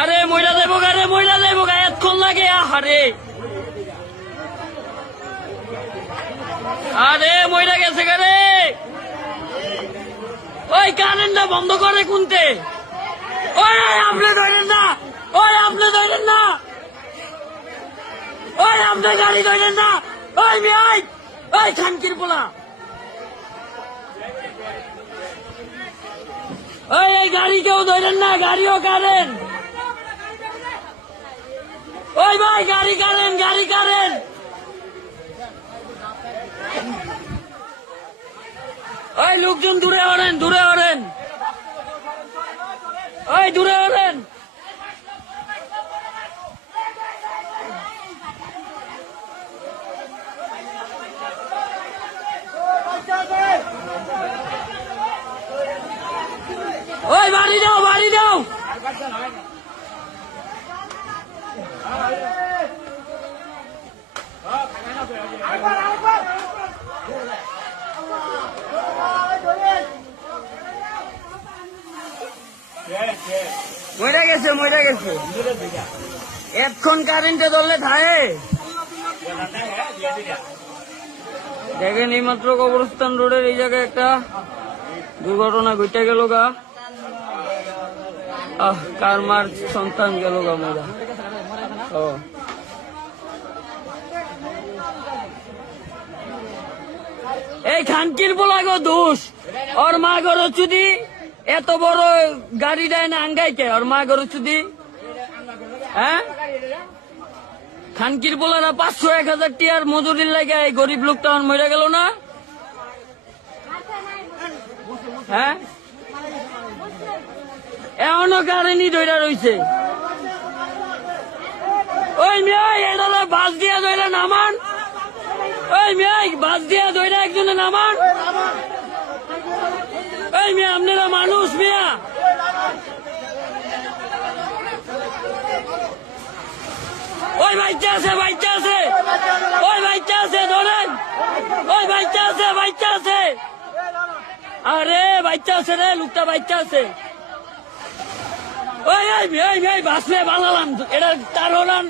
আরে মইলা যাইব গা, রে মইলা যাইব গা, এতক্ষণ লাগে। আরে আরে মইলা গেছে গা রে। ওই কারেন্টটা বন্ধ করে কুনতে। ওই আপনি ধরেন না, ওই আপনি ধরেন না, ওই আপনি গাড়ি ধরেন না। ওই মেয়ে, ওই খানকির পোলা, ওই এই গাড়ি কেউ ধরেন না, গাড়িও কারেন। ওই ভাই গাড়ি কারেন, গাড়ি কারেন। ওই লোকজন দূরে হরেন, দূরে হরেন, ওই দূরে হরেন। ওই বাড়ি দাও, বাড়ি দাও। মরে গেছে, মরে গেছে। এতক্ষণ কারেন্টে ধরলে থাকে। দেখেন এই মাত্র কবরস্থান রোডের এই জায়গায় একটা দুর্ঘটনা ঘটে গেল গা। কার মার সন্তান গেল গা মোরা। এই খানকির বলা গো দোষ। ওর মা গরো চুদি এত বড় গাড়ি দেয় না আঙ্গাইকে, ওর মা গরো চুদি। হ্যাঁ, খানকির বলারা 500-1000 টিয়ার মজুরির লাগে এই গরিব লোকটা মরে গেল না। হ্যাঁ, এমনও কারেন্ট ধৈরা রয়েছে। ওই মেয়ে এটা বাস দিয়া ধৈরা নামান। ওই মেয়ে বাস দিয়া ধৈরা একজনে নামান। ওই মেয়ে আপনারা মানুষ মিয়া। ওই বাচ্চা আছে, বাচ্চা আছে, ওই বাচ্চা আছে, ধরেন। ওই বাচ্চা আছে, বাচ্চা আছে। আরে বাচ্চা আছে রে, লোকটা বাচ্চা আছে। ওই এই বাসলে বানালাম এটা তার হলাম।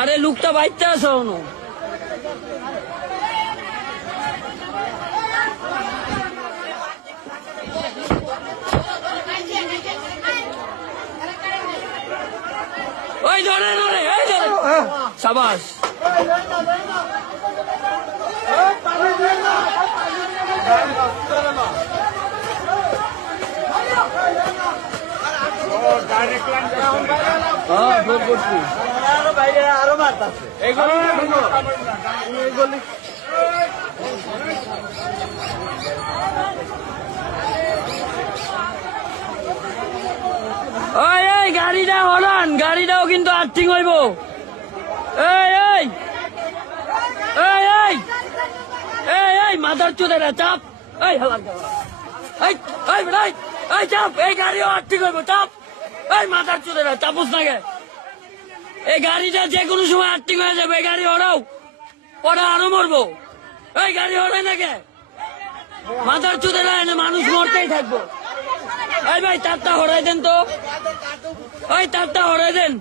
আরে লোকটা বাচ্চা আছে অনু। ওই ধরে ধরে, এই ধরে, সাবাস। আরো মারতাছে ওই এই গাড়িটা হরান, গাড়িটাও কিন্তু আর্থিং হইব। এই এই এই এই এই এই মাদার চোদেরা চাপ। এই হালার এই এই বেড়াই, এই চাপ। এই গাড়িও আর্থিং হইব, চাপ। এই মাদার চোদেরা চাপুস না গে। এই গাড়িটা যে কোনো সময় আর্থিং হয়ে যাবে। এই গাড়ি হরাও, ওরা আরো মরবো। এই গাড়ি হরাই না গে, মাদার চোদেরা এনে মানুষ মরতেই থাকবো। এই ভাই তারটা হরাই দেন তো, ওই তারটা হরাই দেন।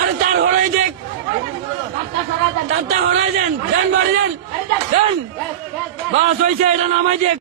আরে তার হরাই দেখ, তারটা হরাই দেন, দেন বাড়ি দেন, দেন। বাস হয়েছে, এটা নামাই দেখ।